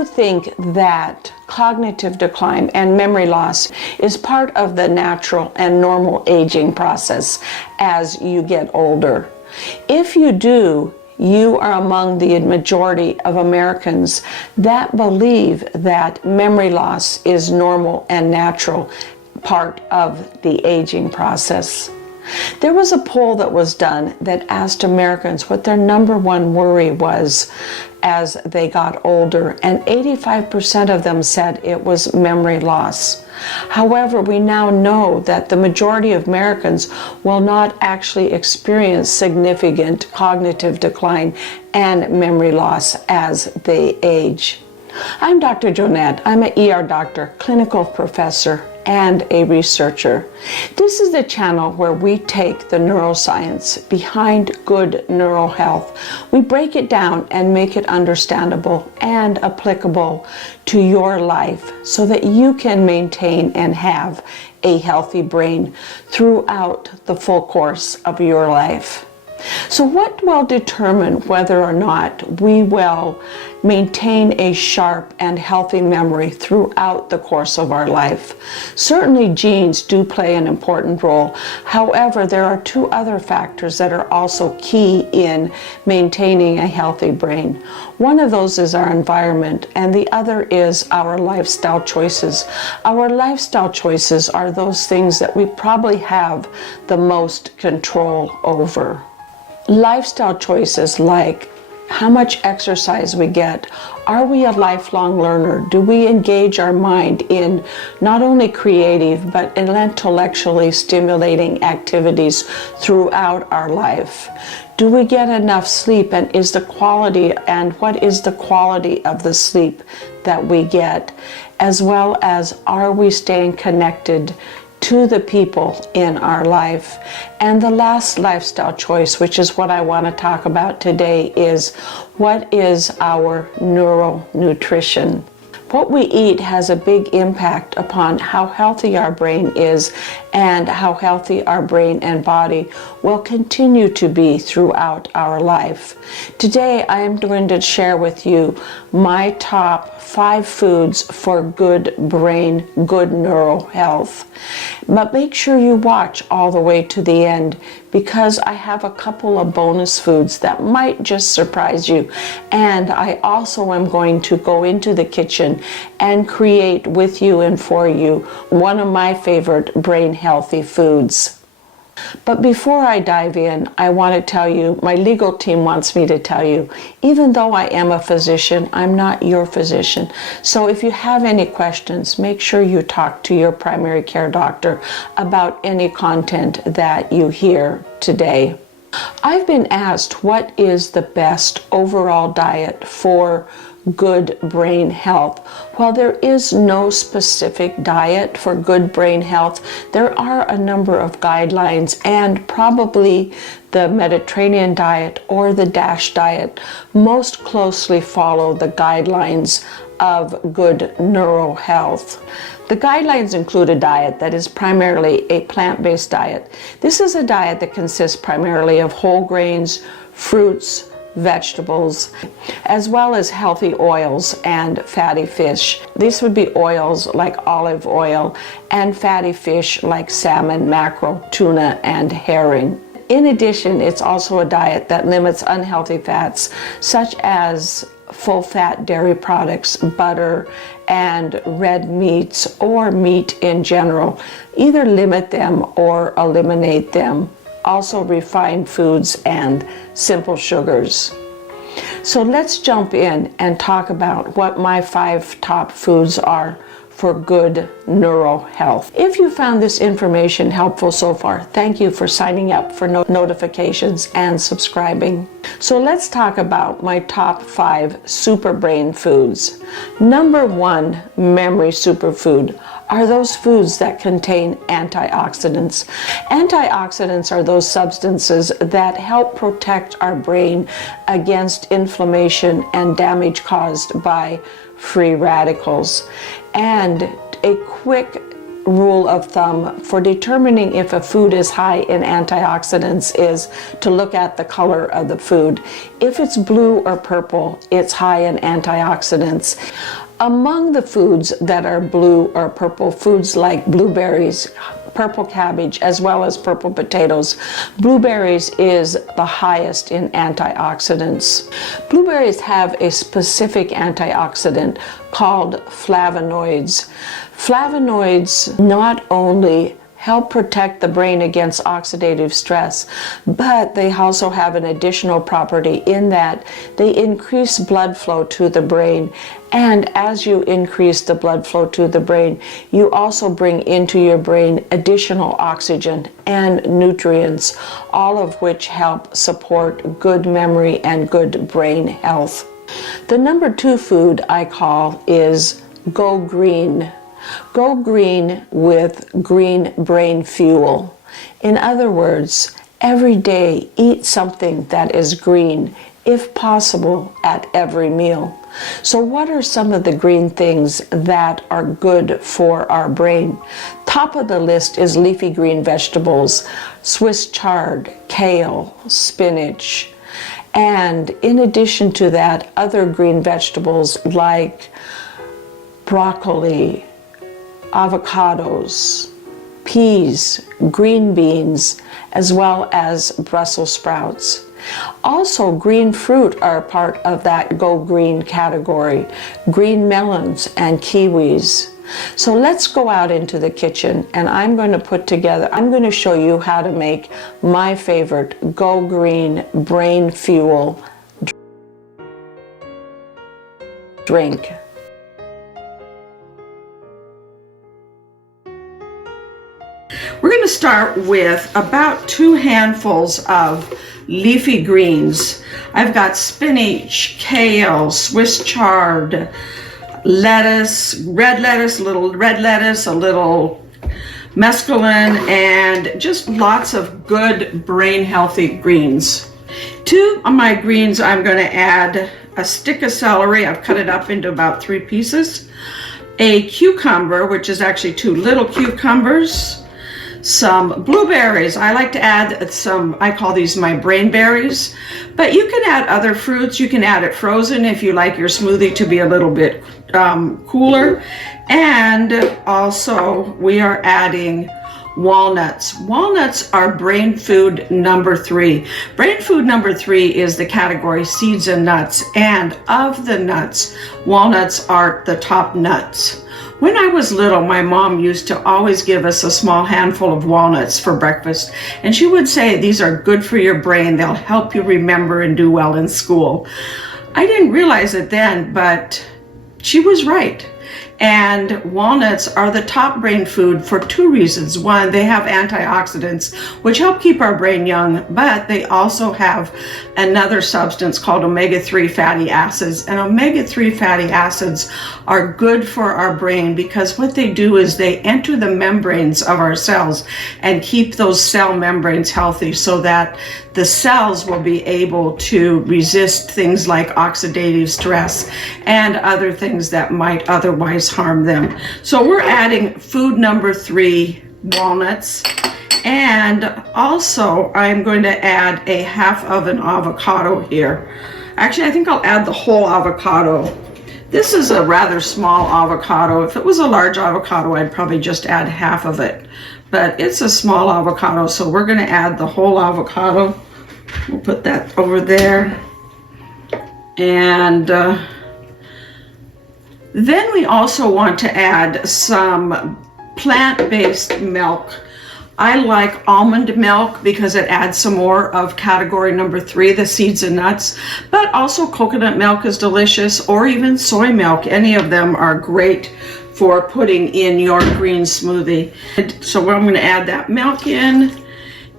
you think that cognitive decline and memory loss is part of the natural and normal aging process as you get older? If you do, you are among the majority of Americans that believe that memory loss is normal and natural part of the aging process. There was a poll that was done that asked Americans what their number one worry was as they got older, and 85% of them said it was memory loss. However, we now know that the majority of Americans will not actually experience significant cognitive decline and memory loss as they age. I'm Dr. Jonette. I'm an ER doctor, clinical professor, and a researcher. This is the channel where we take the neuroscience behind good neural health. We break it down and make it understandable and applicable to your life so that you can maintain and have a healthy brain throughout the full course of your life. So what will determine whether or not we will maintain a sharp and healthy memory throughout the course of our life? Certainly genes do play an important role. However, there are two other factors that are also key in maintaining a healthy brain. One of those is our environment, and the other is our lifestyle choices. Our lifestyle choices are those things that we probably have the most control over. Lifestyle choices like how much exercise we get. Are we a lifelong learner? Do we engage our mind in not only creative but intellectually stimulating activities throughout our life? Do we get enough sleep, and what is the quality of the sleep that we get? As well as, are we staying connected to the people in our life? And the last lifestyle choice, which is what I want to talk about today, is what is our neuro-nutrition? What we eat has a big impact upon how healthy our brain is and how healthy our brain and body will continue to be throughout our life. Today I am going to share with you my top 5 foods for good brain, good neural health. But make sure you watch all the way to the end, because I have a couple of bonus foods that might just surprise you. And I also am going to go into the kitchen and create with you and for you one of my favorite brain healthy foods. But before I dive in, I want to tell you, my legal team wants me to tell you, even though I am a physician, I'm not your physician. So if you have any questions, make sure you talk to your primary care doctor about any content that you hear today. I've been asked what is the best overall diet for good brain health. While there is no specific diet for good brain health, there are a number of guidelines, and probably the Mediterranean diet or the DASH diet most closely follow the guidelines of good neural health. The guidelines include a diet that is primarily a plant-based diet. This is a diet that consists primarily of whole grains, fruits, vegetables, as well as healthy oils and fatty fish. These would be oils like olive oil, and fatty fish like salmon, mackerel, tuna, and herring. In addition, it's also a diet that limits unhealthy fats such as full-fat dairy products, butter, and red meats, or meat in general. Either limit them or eliminate them. Also refined foods and simple sugars. So let's jump in and talk about what my 5 top foods are for good neural health. If you found this information helpful so far, thank you for signing up for notifications and subscribing. So let's talk about my top 5 super brain foods. Number 1 memory superfood are those foods that contain antioxidants. Antioxidants are those substances that help protect our brain against inflammation and damage caused by free radicals. And a quick rule of thumb for determining if a food is high in antioxidants is to look at the color of the food. If it's blue or purple, it's high in antioxidants. Among the foods that are blue or purple, foods like blueberries, purple cabbage, as well as purple potatoes, blueberries is the highest in antioxidants. Blueberries have a specific antioxidant called flavonoids. Flavonoids not only help protect the brain against oxidative stress, but they also have an additional property in that they increase blood flow to the brain. And as you increase the blood flow to the brain, you also bring into your brain additional oxygen and nutrients, all of which help support good memory and good brain health. The number 2 food I call is Go Green. Go green with green brain fuel. In other words, every day eat something that is green, if possible, at every meal. So what are some of the green things that are good for our brain? Top of the list is leafy green vegetables, Swiss chard, kale, spinach, and in addition to that, other green vegetables like broccoli, avocados, peas, green beans, as well as Brussels sprouts. Also, green fruit are part of that Go Green category, green melons and kiwis. So let's go out into the kitchen and I'm going to show you how to make my favorite Go Green brain fuel drink. We're going to start with about 2 handfuls of leafy greens. I've got spinach, kale, Swiss chard, lettuce, red lettuce, a little mesclun, and just lots of good brain healthy greens. To my greens, I'm going to add a stick of celery. I've cut it up into about 3 pieces. A cucumber, which is actually 2 little cucumbers. Some blueberries. I like to add some, I call these my brain berries, but you can add other fruits. You can add it frozen if you like your smoothie to be a little bit cooler. And also we are adding walnuts. Walnuts are brain food number 3. Brain food number 3 is the category seeds and nuts, and of the nuts, walnuts are the top nuts. When I was little, my mom used to always give us a small handful of walnuts for breakfast, and she would say, these are good for your brain. They'll help you remember and do well in school. I didn't realize it then, but she was right. And walnuts are the top brain food for 2 reasons. One, they have antioxidants, which help keep our brain young, but they also have another substance called omega-3 fatty acids. And omega-3 fatty acids are good for our brain because what they do is they enter the membranes of our cells and keep those cell membranes healthy so that the cells will be able to resist things like oxidative stress and other things that might otherwise harm them. So we're adding food number 3, walnuts, and also I'm going to add a half of an avocado here. Actually, I think I'll add the whole avocado. This is a rather small avocado. If it was a large avocado, I'd probably just add half of it. But it's a small avocado, so we're going to add the whole avocado. We'll put that over there. And then we also want to add some plant-based milk. I like almond milk because it adds some more of category number 3, the seeds and nuts, but also coconut milk is delicious, or even soy milk. Any of them are great for putting in your green smoothie. So I'm going to add that milk in.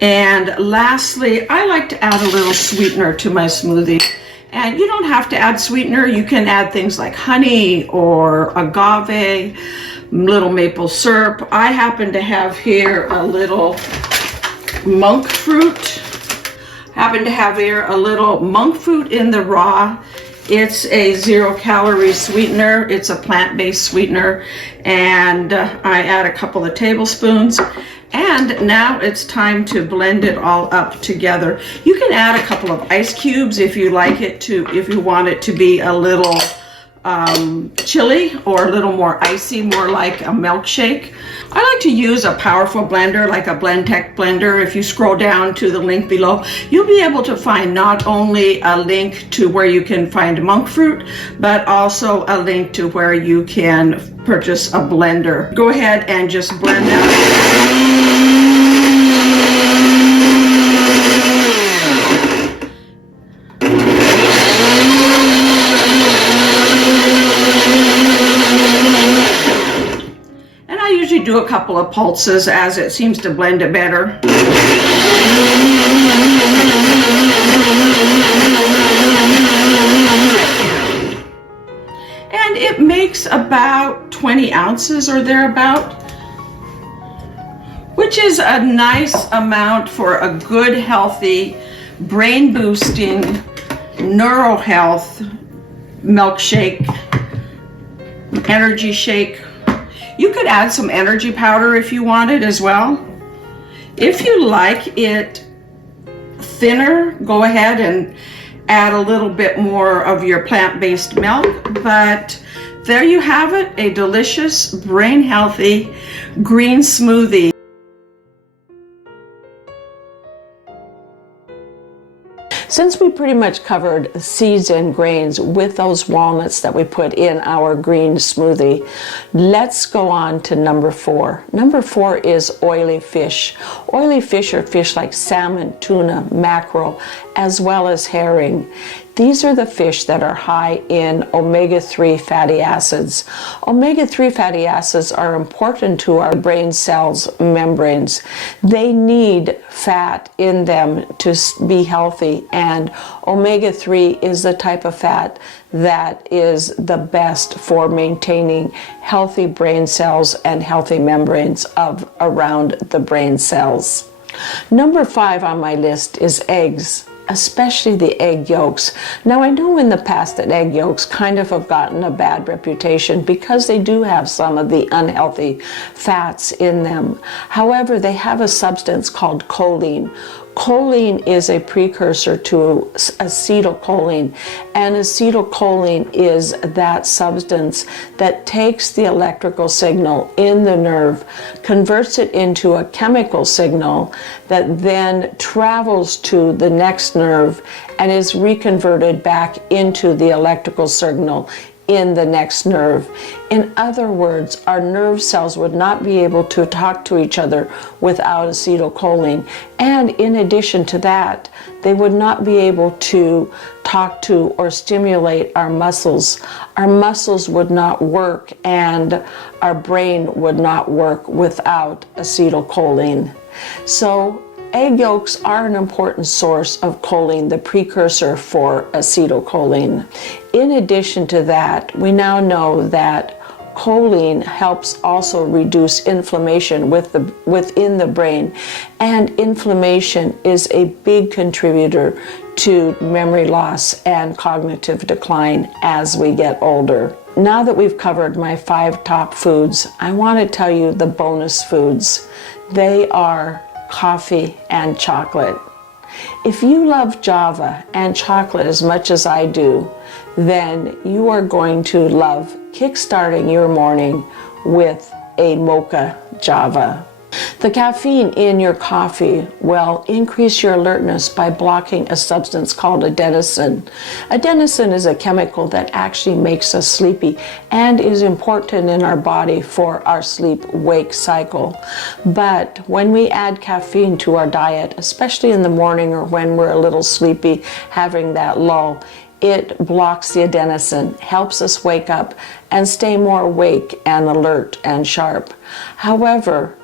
And lastly, I like to add a little sweetener to my smoothie. And you don't have to add sweetener. You can add things like honey or agave, little maple syrup. I happen to have here a little monk fruit. In the raw. It's a 0-calorie sweetener. It's a plant-based sweetener, and I add a couple of tablespoons. And now it's time to blend it all up together. You can add a couple of ice cubes if you like it to, if you want it to be a little chilly or a little more icy, more like a milkshake. I like to use a powerful blender like a Blendtec blender. If you scroll down to the link below, you'll be able to find not only a link to where you can find monk fruit, but also a link to where you can purchase a blender. Go ahead and just blend that. Do a couple of pulses as it seems to blend it better. And it makes about 20 ounces or thereabout, which is a nice amount for a good, healthy, brain boosting, neuro health milkshake, energy shake. You could add some energy powder if you wanted as well. If you like it thinner, go ahead and add a little bit more of your plant-based milk. But there you have it, a delicious, brain-healthy green smoothie. Since we pretty much covered seeds and grains with those walnuts that we put in our green smoothie, let's go on to number 4. Number 4 is oily fish. Oily fish are fish like salmon, tuna, mackerel, as well as herring. These are the fish that are high in omega-3 fatty acids. Omega-3 fatty acids are important to our brain cells' membranes. They need fat in them to be healthy, and omega-3 is the type of fat that is the best for maintaining healthy brain cells and healthy membranes around the brain cells. Number 5 on my list is eggs, especially the egg yolks. Now, I know in the past that egg yolks kind of have gotten a bad reputation because they do have some of the unhealthy fats in them. However, they have a substance called choline. Choline is a precursor to acetylcholine, and acetylcholine is that substance that takes the electrical signal in the nerve, converts it into a chemical signal that then travels to the next nerve and is reconverted back into the electrical signal in the next nerve. In other words, our nerve cells would not be able to talk to each other without acetylcholine. And in addition to that, they would not be able to talk to or stimulate our muscles. Our muscles would not work, and our brain would not work without acetylcholine. So egg yolks are an important source of choline, the precursor for acetylcholine. In addition to that, we now know that choline helps also reduce inflammation within the brain, and inflammation is a big contributor to memory loss and cognitive decline as we get older. Now that we've covered my 5 top foods, I want to tell you the bonus foods. They are coffee and chocolate. If you love Java and chocolate as much as I do, then you are going to love kickstarting your morning with a mocha Java. The caffeine in your coffee will increase your alertness by blocking a substance called adenosine. Adenosine is a chemical that actually makes us sleepy and is important in our body for our sleep-wake cycle. But when we add caffeine to our diet, especially in the morning or when we're a little sleepy, having that lull, it blocks the adenosine, helps us wake up and stay more awake and alert and sharp. However,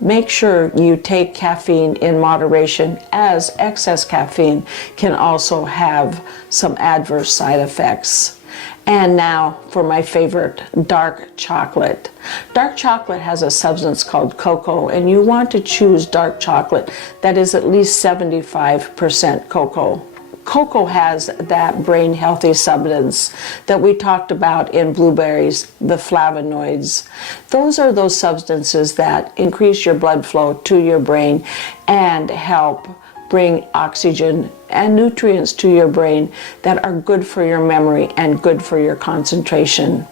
make sure you take caffeine in moderation, as excess caffeine can also have some adverse side effects. And now for my favorite, dark chocolate. Dark chocolate has a substance called cocoa, and you want to choose dark chocolate that is at least 75% cocoa. Cocoa has that brain healthy substance that we talked about in blueberries, the flavonoids. Those are those substances that increase your blood flow to your brain and help bring oxygen and nutrients to your brain that are good for your memory and good for your concentration.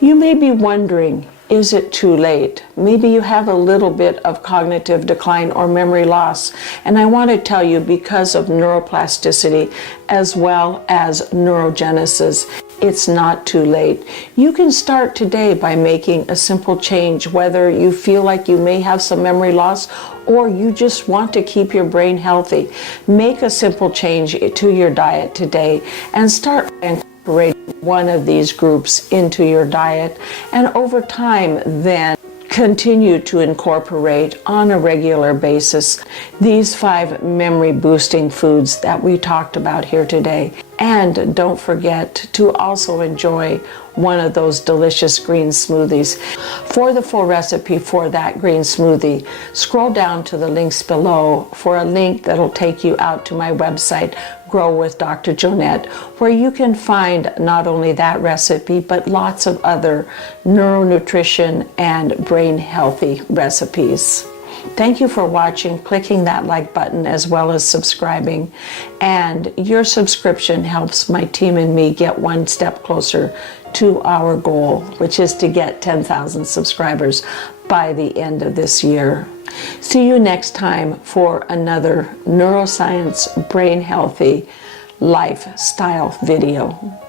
You may be wondering, is it too late? Maybe you have a little bit of cognitive decline or memory loss. And I want to tell you, because of neuroplasticity as well as neurogenesis, it's not too late. You can start today by making a simple change, whether you feel like you may have some memory loss or you just want to keep your brain healthy. Make a simple change to your diet today and start incorporating one of these groups into your diet, and over time then continue to incorporate on a regular basis these 5 memory boosting foods that we talked about here today. And don't forget to also enjoy one of those delicious green smoothies. For the full recipe for that green smoothie, scroll down to the links below for a link that'll take you out to my website, Grow with Dr. Jonette, where you can find not only that recipe, but lots of other neuronutrition and brain healthy recipes. Thank you for watching, clicking that like button, as well as subscribing. And your subscription helps my team and me get one step closer to our goal, which is to get 10,000 subscribers by the end of this year. See you next time for another neuroscience, brain healthy lifestyle video.